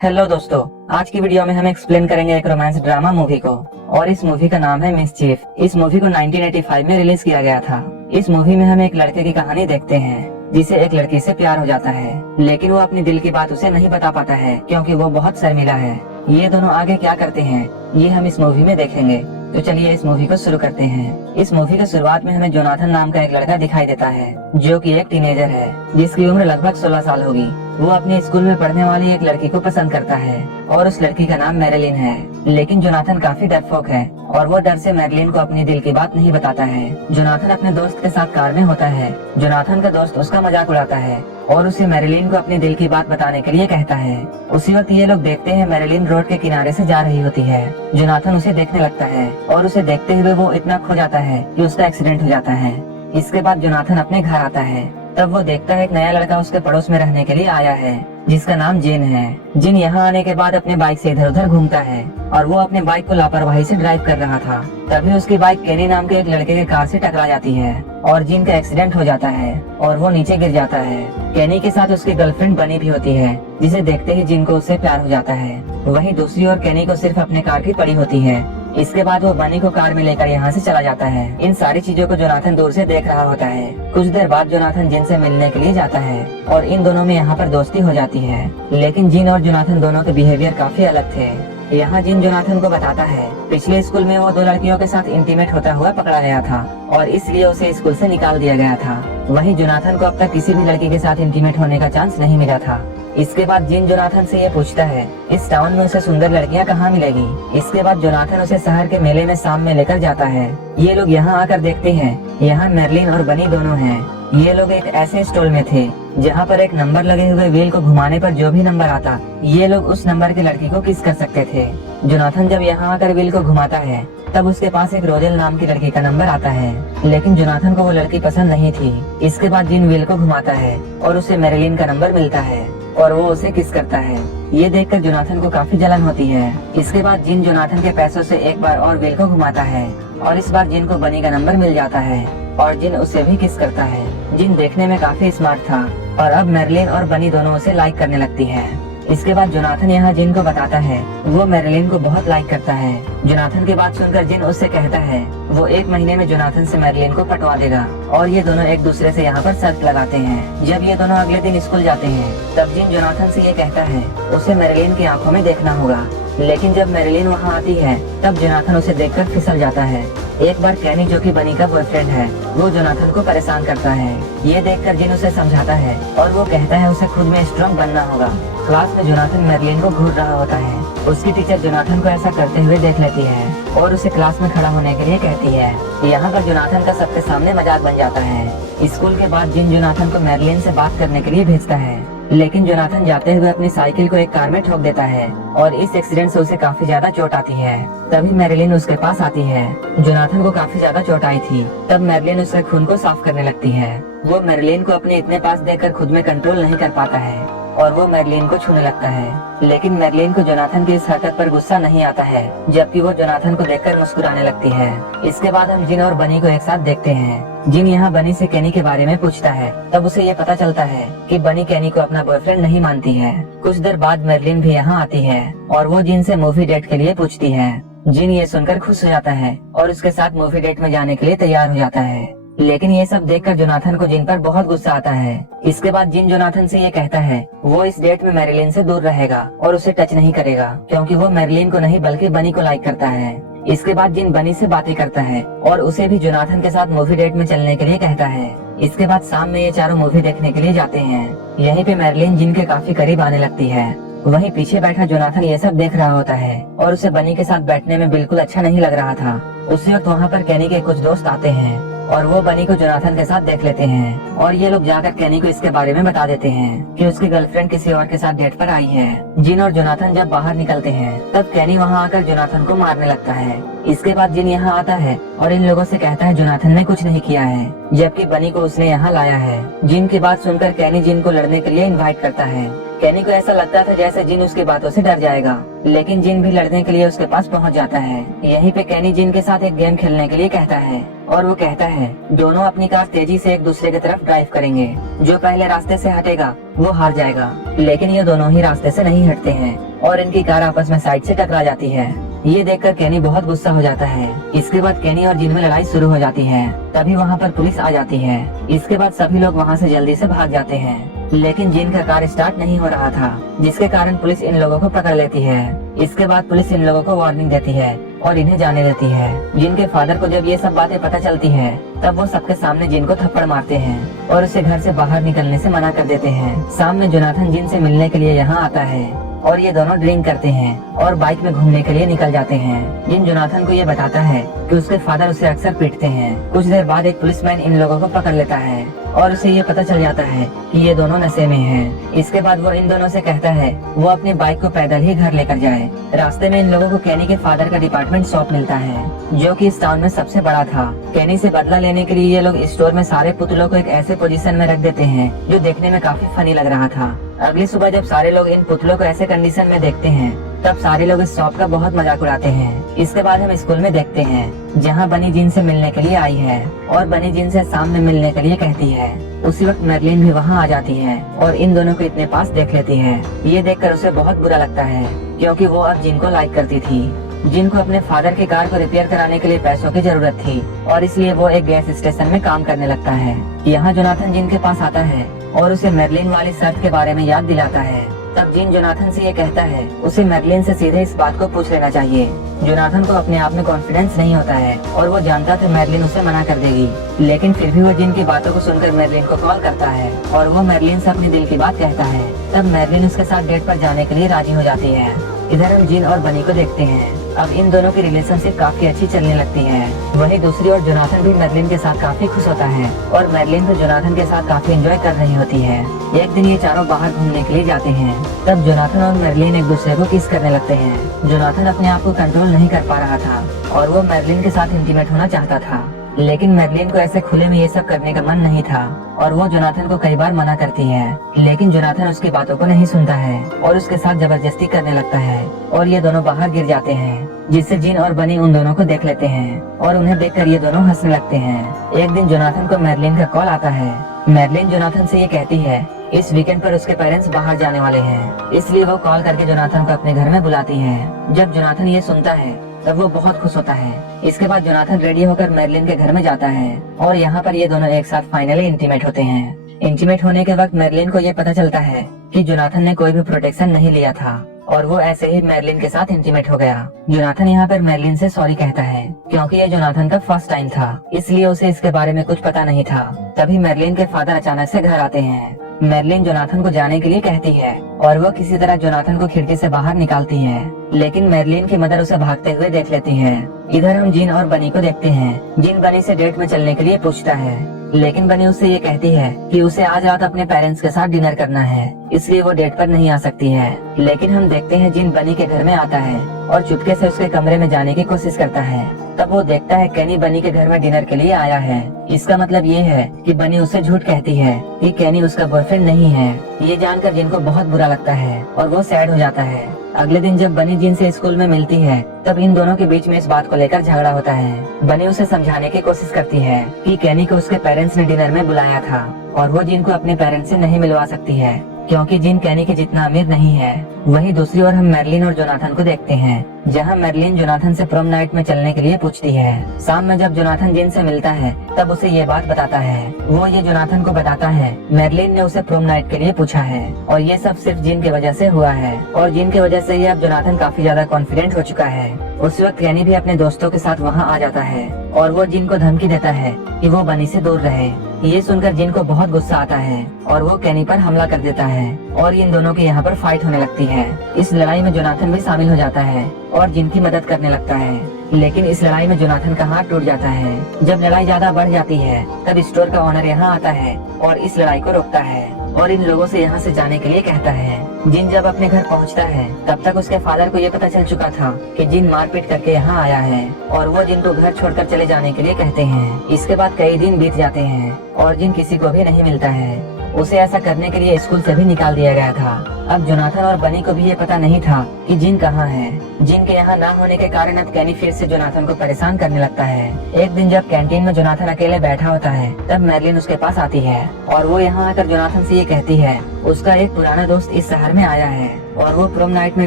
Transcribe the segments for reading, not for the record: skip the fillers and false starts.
Hello दोस्तों, आज की वीडियो में हम एक्सप्लेन करेंगे एक रोमांस ड्रामा मूवी को। और इस मूवी का नाम है मिसचीफ। इस मूवी को 1985 में रिलीज किया गया था। इस मूवी में हम एक लड़के की कहानी देखते हैं जिसे एक लड़की से प्यार हो जाता है, लेकिन वो अपनी दिल की बात उसे नहीं बता पाता है क्योंकि वो बहुत शर्मिला है। ये दोनों आगे क्या करते हैं ये हम इस मूवी में देखेंगे। तो चलिए इस मूवी को शुरू करते हैं। इस मूवी की शुरुआत में हमें जोनाथन नाम का एक लड़का दिखाई देता है जो कि एक टीनेजर है जिसकी उम्र लगभग 16 साल होगी। वो अपने स्कूल में पढ़ने वाली एक लड़की को पसंद करता है और उस लड़की का नाम मैरिलिन है। लेकिन जोनाथन काफी डरपोक है और वो डर से मैरिलिन को अपनी दिल की बात नहीं बताता है। जोनाथन अपने दोस्त के साथ कार में होता है। जोनाथन का दोस्त उसका मजाक उड़ाता है और उसे मैरिलिन को अपनी दिल की बात बताने के लिए कहता है। उसी वक्त ये लोग देखते हैं मैरिलिन रोड के किनारे से जा रही होती है। जोनाथन उसे देखने लगता है और उसे देखते हुए वो इतना खो जाता है कि उसका एक्सीडेंट हो जाता है। इसके बाद जोनाथन अपने घर आता है। तब वो देखता है एक नया लड़का उसके पड़ोस में रहने के लिए आया है जिसका नाम जिन है। जिन यहाँ आने के बाद अपने बाइक से इधर उधर घूमता है और वो अपने बाइक को लापरवाही से ड्राइव कर रहा था। तभी उसकी बाइक केनी नाम के एक लड़के के कार से टकरा जाती है और जिन का एक्सीडेंट हो जाता है और वो नीचे गिर जाता है। केनी के साथ उसकी गर्लफ्रेंड बनी भी होती है जिसे देखते ही जिन को उससे प्यार हो जाता है। वहीं दूसरी ओर केनी को सिर्फ अपने कार की पड़ी होती है। इसके बाद वो बनी को कार में लेकर यहाँ से चला जाता है। इन सारी चीजों को जोनाथन दूर से देख रहा होता है। कुछ देर बाद जोनाथन जिन से मिलने के लिए जाता है और इन दोनों में यहाँ पर दोस्ती हो जाती है। लेकिन जिन और जोनाथन दोनों के बिहेवियर काफी अलग थे। यहाँ जिन जोनाथन को बताता है पिछले स्कूल में वो 2 लड़कियों के साथ इंटीमेट होता हुआ पकड़ा गया था और इसलिए उसे स्कूल से निकाल दिया गया था। वहीं जोनाथन को अब तक किसी भी लड़की के साथ इंटीमेट होने का चांस नहीं मिला था। इसके बाद जिन जोनाथन से ये पूछता है इस टाउन में उसे सुंदर लड़कियां कहाँ मिलेगी। इसके बाद जोनाथन उसे शहर के मेले में शाम में लेकर जाता है। ये लोग यहाँ आकर देखते हैं यहाँ मैरिलिन और बनी दोनों हैं। ये लोग एक ऐसे स्टॉल में थे जहाँ पर एक नंबर लगे हुए व्हील को घुमाने पर जो भी नंबर आता ये लोग उस नंबर की लड़की को किस कर सकते थे। जोनाथन जब यहाँ आकर व्हील को घुमाता है तब उसके पास एक रोजेल नाम की लड़की का नंबर आता है, लेकिन जोनाथन को वो लड़की पसंद नहीं थी। इसके बाद जिन व्हील को घुमाता है और उसे मैरिलिन का नंबर मिलता है और वो उसे किस करता है। ये देखकर जोनाथन को काफी जलन होती है। इसके बाद जिन जोनाथन के पैसों से एक बार और व्हील को घुमाता है और इस बार जिन को बनी का नंबर मिल जाता है और जिन उसे भी किस करता है। जिन देखने में काफी स्मार्ट था और अब मैरिलिन और बनी दोनों उसे लाइक करने लगती है। इसके बाद जोनाथन यहाँ जिन को बताता है वो मैरिलिन को बहुत लाइक करता है। जोनाथन की बात सुनकर जिन उससे कहता है वो 1 महीने में जोनाथन से मैरिलिन को पटवा देगा और ये दोनों एक दूसरे से यहाँ पर शर्त लगाते हैं। जब ये दोनों अगले दिन स्कूल जाते हैं तब जिन जोनाथन से ये कहता है उसे मैरिलिन की आंखों में देखना होगा। लेकिन जब मैरिलिन वहाँ आती है तब जोनाथन उसे देखकर फिसल जाता है। एक बार कैनी जो कि बनी का बॉयफ्रेंड है वो जोनाथन को परेशान करता है। ये देखकर जिन उसे समझाता है और वो कहता है उसे खुद में स्ट्रांग बनना होगा। क्लास में जोनाथन मैरिलिन को घूर रहा होता है। उसकी टीचर जोनाथन को ऐसा करते हुए देख लेती है और उसे क्लास में खड़ा होने के लिए कहती है। यहाँ पर जोनाथन का सबके सामने मजाक बन जाता है। स्कूल के बाद जिन जोनाथन को मैरिलिन से बात करने के लिए भेजता है, लेकिन जोनाथन जाते हुए अपनी साइकिल को एक कार में ठोक देता है और इस एक्सीडेंट से उसे काफी ज्यादा चोट आती है। तभी मैरिलिन उसके पास आती है। जोनाथन को काफी ज्यादा चोट आई थी। तब मैरिलिन उसके खून को साफ करने लगती है। वो मैरिलिन को अपने इतने पास देखकर खुद में कंट्रोल नहीं कर पाता है और वो मैरिलिन को छूने लगता है। लेकिन मैरिलिन को जोनाथन की इस हरकत पर गुस्सा नहीं आता है, जबकि वो जोनाथन को देखकर मुस्कुराने लगती है। इसके बाद हम जिन और बनी को एक साथ देखते हैं। जिन यहाँ बनी से केनी के बारे में पूछता है तब उसे ये पता चलता है कि बनी केनी को अपना बॉयफ्रेंड नहीं मानती है। कुछ देर बाद मैरिलिन भी यहाँ आती है और वो जिन से मूवी डेट के लिए पूछती है। जिन ये सुनकर खुश हो जाता है और उसके साथ मूवी डेट में जाने के लिए तैयार हो जाता है। लेकिन ये सब देखकर जोनाथन को जिन पर बहुत गुस्सा आता है। इसके बाद जिन जोनाथन से ये कहता है वो इस डेट में मैरिलिन से दूर रहेगा और उसे टच नहीं करेगा क्योंकि वो मैरिलिन को नहीं बल्कि बनी को लाइक करता है। इसके बाद जिन बनी से बातें करता है और उसे भी जोनाथन के साथ मूवी डेट में चलने के लिए कहता है। इसके बाद शाम में ये चारों मूवी देखने के लिए जाते हैं। यहीं पे मैरिलिन जिन के काफी करीब आने लगती है। वहीं पीछे बैठा जोनाथन ये सब देख रहा होता है और उसे बनी के साथ बैठने में बिल्कुल अच्छा नहीं लग रहा था। उसी वक्त वहाँ पर केनी के कुछ दोस्त आते हैं और वो बनी को जोनाथन के साथ देख लेते हैं और ये लोग जाकर केनी को इसके बारे में बता देते हैं कि उसकी गर्लफ्रेंड किसी और के साथ डेट पर आई है। जिन और जोनाथन जब बाहर निकलते हैं तब केनी वहाँ आकर जोनाथन को मारने लगता है। इसके बाद जिन यहाँ आता है और इन लोगों से कहता है जोनाथन ने कुछ नहीं किया है, जबकि बनी को उसने यहाँ लाया है। जिन की बात सुनकर केनी जिन को लड़ने के लिए इनवाइट करता है। केनी को ऐसा लगता था जैसे जिन उसकी बातों से डर जाएगा, लेकिन जिन भी लड़ने के लिए उसके पास पहुंच जाता है। यहीं पे केनी जिन के साथ एक गेम खेलने के लिए कहता है और वो कहता है दोनों अपनी कार तेजी से एक दूसरे की तरफ ड्राइव करेंगे। जो पहले रास्ते से हटेगा वो हार जाएगा। लेकिन ये दोनों ही रास्ते से नहीं हटते हैं और इनकी कार आपस में साइड से टकरा जाती है। ये देखकर केनी बहुत गुस्सा हो जाता है। इसके बाद केनी और जिन में लड़ाई शुरू हो जाती है। तभी वहाँ पर पुलिस आ जाती है। इसके बाद सभी लोग वहाँ से जल्दी से भाग जाते हैं, लेकिन जिन का कार स्टार्ट नहीं हो रहा था, जिसके कारण पुलिस इन लोगों को पकड़ लेती है। इसके बाद पुलिस इन लोगों को वार्निंग देती है और इन्हें जाने देती है। जिनके फादर को जब ये सब बातें पता चलती है तब वो सबके सामने जिन को थप्पड़ मारते हैं और उसे घर से बाहर निकलने से मना कर देते हैं। शाम में जोनाथन जिन से मिलने के लिए यहाँ आता है और ये दोनों ड्रिंक करते हैं और बाइक में घूमने के लिए निकल जाते हैं। जिन जोनाथन को ये बताता है कि उसके फादर उसे अक्सर पीटते हैं। कुछ देर बाद एक पुलिसमैन इन लोगों को पकड़ लेता है और उसे ये पता चल जाता है कि ये दोनों नशे में हैं। इसके बाद वो इन दोनों से कहता है वो अपनी बाइक को पैदल ही घर लेकर जाए। रास्ते में इन लोगों को केनी के फादर का डिपार्टमेंट शॉप मिलता है, जो कि इस टाउन में सबसे बड़ा था। केनी से बदला लेने के लिए ये लोग स्टोर में सारे पुतलों को एक ऐसे पोजीशन में रख देते हैं जो देखने में काफी फनी लग रहा था। अगली सुबह जब सारे लोग इन पुतलों को ऐसे कंडीशन में देखते हैं तब सारे लोग इस शॉप का बहुत मजाक उड़ाते हैं। इसके बाद हम स्कूल में देखते हैं जहाँ बनी जिन से मिलने के लिए आई है और बनी जिन से शाम में मिलने के लिए कहती है। उसी वक्त मैरलिन भी वहाँ आ जाती है और इन दोनों को इतने पास देख लेती है। ये देखकर उसे बहुत बुरा लगता है क्योंकि वो अब जिन को लाइक करती थी। जिन को अपने फादर की कार को रिपेयर कराने के लिए पैसों की जरूरत थी और इसलिए वो एक गैस स्टेशन में काम करने लगता है। यहाँ जोनाथन जिन के पास आता है और उसे मैरलिन वाली शर्त के बारे में याद दिलाता है। तब जिन जोनाथन से ये कहता है उसे मैरलिन से सीधे इस बात को पूछ लेना चाहिए। जोनाथन को अपने आप में कॉन्फिडेंस नहीं होता है और वो जानता था मैरलिन उसे मना कर देगी, लेकिन फिर भी वो जिन की बातों को सुनकर मैरलिन को कॉल करता है और वो मैरलिन से अपने दिल की बात कहता है। तब मैरलिन उसके साथ डेट पर जाने के लिए राजी हो जाती है। इधर हम जिन और बनी को देखते हैं। अब इन दोनों की रिलेशनशिप काफी अच्छी चलने लगती है। वहीं दूसरी ओर जोनाथन भी मैरलिन के साथ काफी खुश होता है और मैरलिन भी जोनाथन के साथ काफी एंजॉय कर रही होती है। एक दिन ये चारों बाहर घूमने के लिए जाते हैं। तब जोनाथन और मैरलिन एक दूसरे को किस करने लगते हैं। जोनाथन अपने आप को कंट्रोल नहीं कर पा रहा था और वो मैरलिन के साथ इंटीमेट होना चाहता था, लेकिन मैरलिन को ऐसे खुले में ये सब करने का मन नहीं था और वो जोनाथन को कई बार मना करती है, लेकिन जोनाथन उसकी बातों को नहीं सुनता है और उसके साथ जबरदस्ती करने लगता है और ये दोनों बाहर गिर जाते हैं, जिससे जिन और बनी उन दोनों को देख लेते हैं और उन्हें देखकर ये दोनों हंसने लगते हैं। एक दिन जोनाथन को मैरलिन का कॉल आता है। मैरलिन जोनाथन से ये कहती है इस वीकेंड पर उसके पेरेंट्स बाहर जाने वाले हैं, इसलिए वो कॉल करके जोनाथन को अपने घर में बुलाती है। जब जोनाथन ये सुनता है तब वो बहुत खुश होता है। इसके बाद जोनाथन रेडी होकर मैरलिन के घर में जाता है और यहाँ पर ये दोनों एक साथ फाइनली इंटीमेट होते हैं। इंटीमेट होने के वक्त मैरलिन को ये पता चलता है कि जोनाथन ने कोई भी प्रोटेक्शन नहीं लिया था और वो ऐसे ही मैरलिन के साथ इंटीमेट हो गया। जोनाथन यहाँ पर मैरलिन से सॉरी कहता है क्योंकि ये जोनाथन का फर्स्ट टाइम था, इसलिए उसे इसके बारे में कुछ पता नहीं था। तभी मैरलिन के फादर अचानक से घर आते हैं। मैरलिन जोनाथन को जाने के लिए कहती है और वो किसी तरह जोनाथन को खिड़की से बाहर निकालती है, लेकिन मैरलिन की मदर उसे भागते हुए देख लेती है। इधर हम जिन और बनी को देखते हैं। जिन बनी से डेट में चलने के लिए पूछता है, लेकिन बनी उससे ये कहती है कि उसे आज रात अपने पेरेंट्स के साथ डिनर करना है, इसलिए वो डेट पर नहीं आ सकती है। लेकिन हम देखते हैं जिन बनी के घर में आता है और चुपके से उसके कमरे में जाने की कोशिश करता है। तब वो देखता है केनी बनी के घर में डिनर के लिए आया है। इसका मतलब ये है कि बनी उससे झूठ कहती है कि केनी उसका बॉयफ्रेंड नहीं है। ये जानकर जिन को बहुत बुरा लगता है और वो सैड हो जाता है। अगले दिन जब बनी जिन से स्कूल में मिलती है तब इन दोनों के बीच में इस बात को लेकर झगड़ा होता है। बनी उसे समझाने की कोशिश करती है कि केनी को उसके पेरेंट्स ने डिनर में बुलाया था और वो जिन को अपने पेरेंट्स से नहीं मिलवा सकती है क्योंकि जिन केनी के जितना अमीर नहीं है। वहीं दूसरी ओर हम मैरलिन और जोनाथन को देखते हैं, जहां मैरलिन जोनाथन से प्रोम नाइट में चलने के लिए पूछती है। शाम में जब जोनाथन जिन से मिलता है तब उसे ये बात बताता है। वो ये जोनाथन को बताता है मैरलिन ने उसे प्रोम नाइट के लिए पूछा है और ये सब सिर्फ जिन की वजह से हुआ है और जिन की वजह से ही अब जोनाथन काफी ज्यादा कॉन्फिडेंट हो चुका है। उस वक्त केनी भी अपने दोस्तों के साथ वहाँ आ जाता है और वो जिन को धमकी देता है कि वो बनी से दूर रहे। ये सुनकर जिन को बहुत गुस्सा आता है और वो केनी पर हमला कर देता है और इन दोनों की यहाँ पर फाइट होने लगती है। इस लड़ाई में जोनाथन भी शामिल हो जाता है और जिन की मदद करने लगता है, लेकिन इस लड़ाई में जोनाथन का हाथ टूट जाता है। जब लड़ाई ज्यादा बढ़ जाती है तब स्टोर का ओनर यहाँ आता है और इस लड़ाई को रोकता है और इन लोगों से यहाँ से जाने के लिए कहता है। जिन जब अपने घर पहुँचता है तब तक उसके फादर को ये पता चल चुका था कि जिन मारपीट करके यहाँ आया है और वो जिन को घर छोड़कर चले जाने के लिए कहते हैं। इसके बाद कई दिन बीत जाते हैं और जिन किसी को भी नहीं मिलता है। उसे ऐसा करने के लिए स्कूल से भी निकाल दिया गया था। अब जोनाथन और बनी को भी ये पता नहीं था कि जिन कहाँ है। जिन के यहाँ ना होने के कारण अब कैनी फिर से जोनाथन को परेशान करने लगता है। एक दिन जब कैंटीन में जोनाथन अकेले बैठा होता है तब मैरलिन उसके पास आती है और वो यहाँ आकर जोनाथन से ये कहती है उसका एक पुराना दोस्त इस शहर में आया है और वो प्रोम नाइट में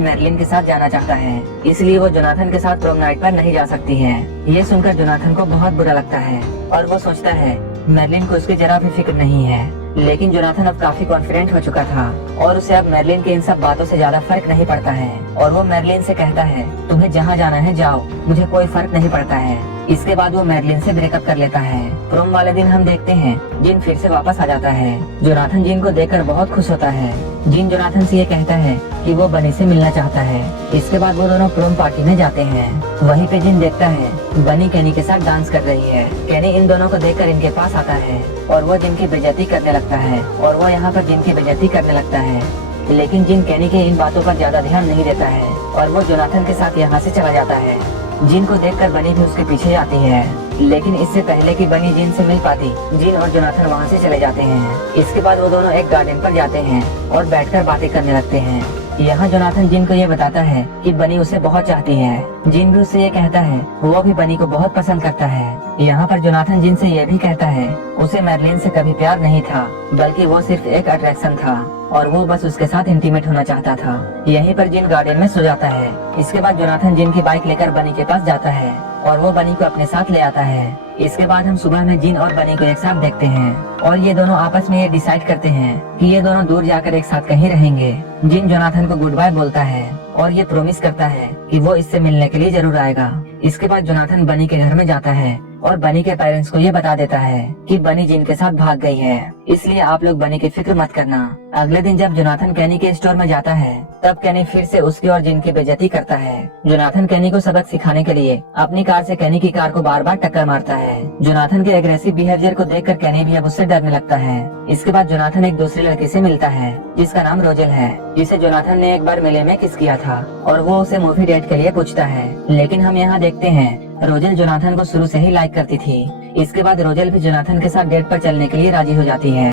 मैरलिन के साथ जाना चाहता है, इसलिए वो जोनाथन के साथ प्रोम नाइट पर नहीं जा सकती है। ये सुनकर जोनाथन को बहुत बुरा लगता है और वो सोचता है मैरलिन को उसकी जरा भी फिक्र नहीं है। लेकिन जोनाथन अब काफी कॉन्फिडेंट हो चुका था और उसे अब मैरलिन के इन सब बातों से ज्यादा फर्क नहीं पड़ता है और वो मैरलिन से कहता है तुम्हें जहाँ जाना है जाओ, मुझे कोई फर्क नहीं पड़ता है। इसके बाद वो मैरलिन से ब्रेकअप कर लेता है। प्रोम वाले दिन हम देखते हैं जिन फिर से वापस आ जाता है। जोनाथन जिन को देखकर बहुत खुश होता है। जिन जोनाथन से ये कहता है कि वो बनी से मिलना चाहता है। इसके बाद वो दोनों प्रोम पार्टी में जाते हैं। वहीं पे जिन देखता है बनी कैनी के साथ डांस कर रही है। कैनी इन दोनों को देखकर इनके पास आता है और वो जिन की बेइज्जती करने लगता है और वो यहाँ पर जिन की बेइज्जती करने लगता है। लेकिन जिन कैनी के इन बातों पर ज्यादा ध्यान नहीं देता है और वो जोनाथन के साथ यहाँ से चला जाता है। जिन को देखकर बनी भी उसके पीछे जाती है, लेकिन इससे पहले कि बनी जिन से मिल पाती जिन और जोनाथन वहाँ से चले जाते हैं। इसके बाद वो दोनों एक गार्डन पर जाते हैं और बैठकर बातें करने लगते हैं। यहाँ जोनाथन जिन को ये बताता है कि बनी उसे बहुत चाहती है। जिन भी उससे ये कहता है वो भी बनी को बहुत पसंद करता है। यहाँ पर जोनाथन जिन से ये भी कहता है उसे मैरलिन से कभी प्यार नहीं था, बल्कि वो सिर्फ एक अट्रैक्शन था और वो बस उसके साथ इंटीमेट होना चाहता था। यहीं पर जिन गार्डन में सो जाता है। इसके बाद जोनाथन जिन की बाइक लेकर बनी के पास जाता है और वो बनी को अपने साथ ले आता है। इसके बाद हम सुबह में जिन और बनी को एक साथ देखते हैं और ये दोनों आपस में ये डिसाइड करते हैं कि ये दोनों दूर जाकर एक साथ कहीं रहेंगे। जिन जोनाथन को गुड बाय बोलता है और ये प्रॉमिस करता है कि वो इससे मिलने के लिए जरूर आएगा। इसके बाद जोनाथन बनी के घर में जाता है और बनी के पेरेंट्स को ये बता देता है कि बनी जिन के साथ भाग गई है, इसलिए आप लोग बनी की फिक्र मत करना। अगले दिन जब जोनाथन कैनी के स्टोर में जाता है तब कैनी फिर से उसकी और जिन की बेइज्जती करता है। जोनाथन कैनी को सबक सिखाने के लिए अपनी कार से कैनी की कार को बार बार टक्कर मारता है। जोनाथन के एग्रेसिव बिहेवियर को देखकर कैनी भी अब उससे डरने लगता है। इसके बाद जोनाथन एक दूसरी लड़की से मिलता है जिसका नाम रोजेल है, जिसे जोनाथन ने एक बार मेले में किस किया था और वो उसे मूवी डेट के लिए पूछता है। लेकिन हम यहाँ देखते हैं रोजेल जोनाथन को शुरू से ही लाइक करती थी। इसके बाद रोजेल भी जोनाथन के साथ डेट पर चलने के लिए राजी हो जाती है।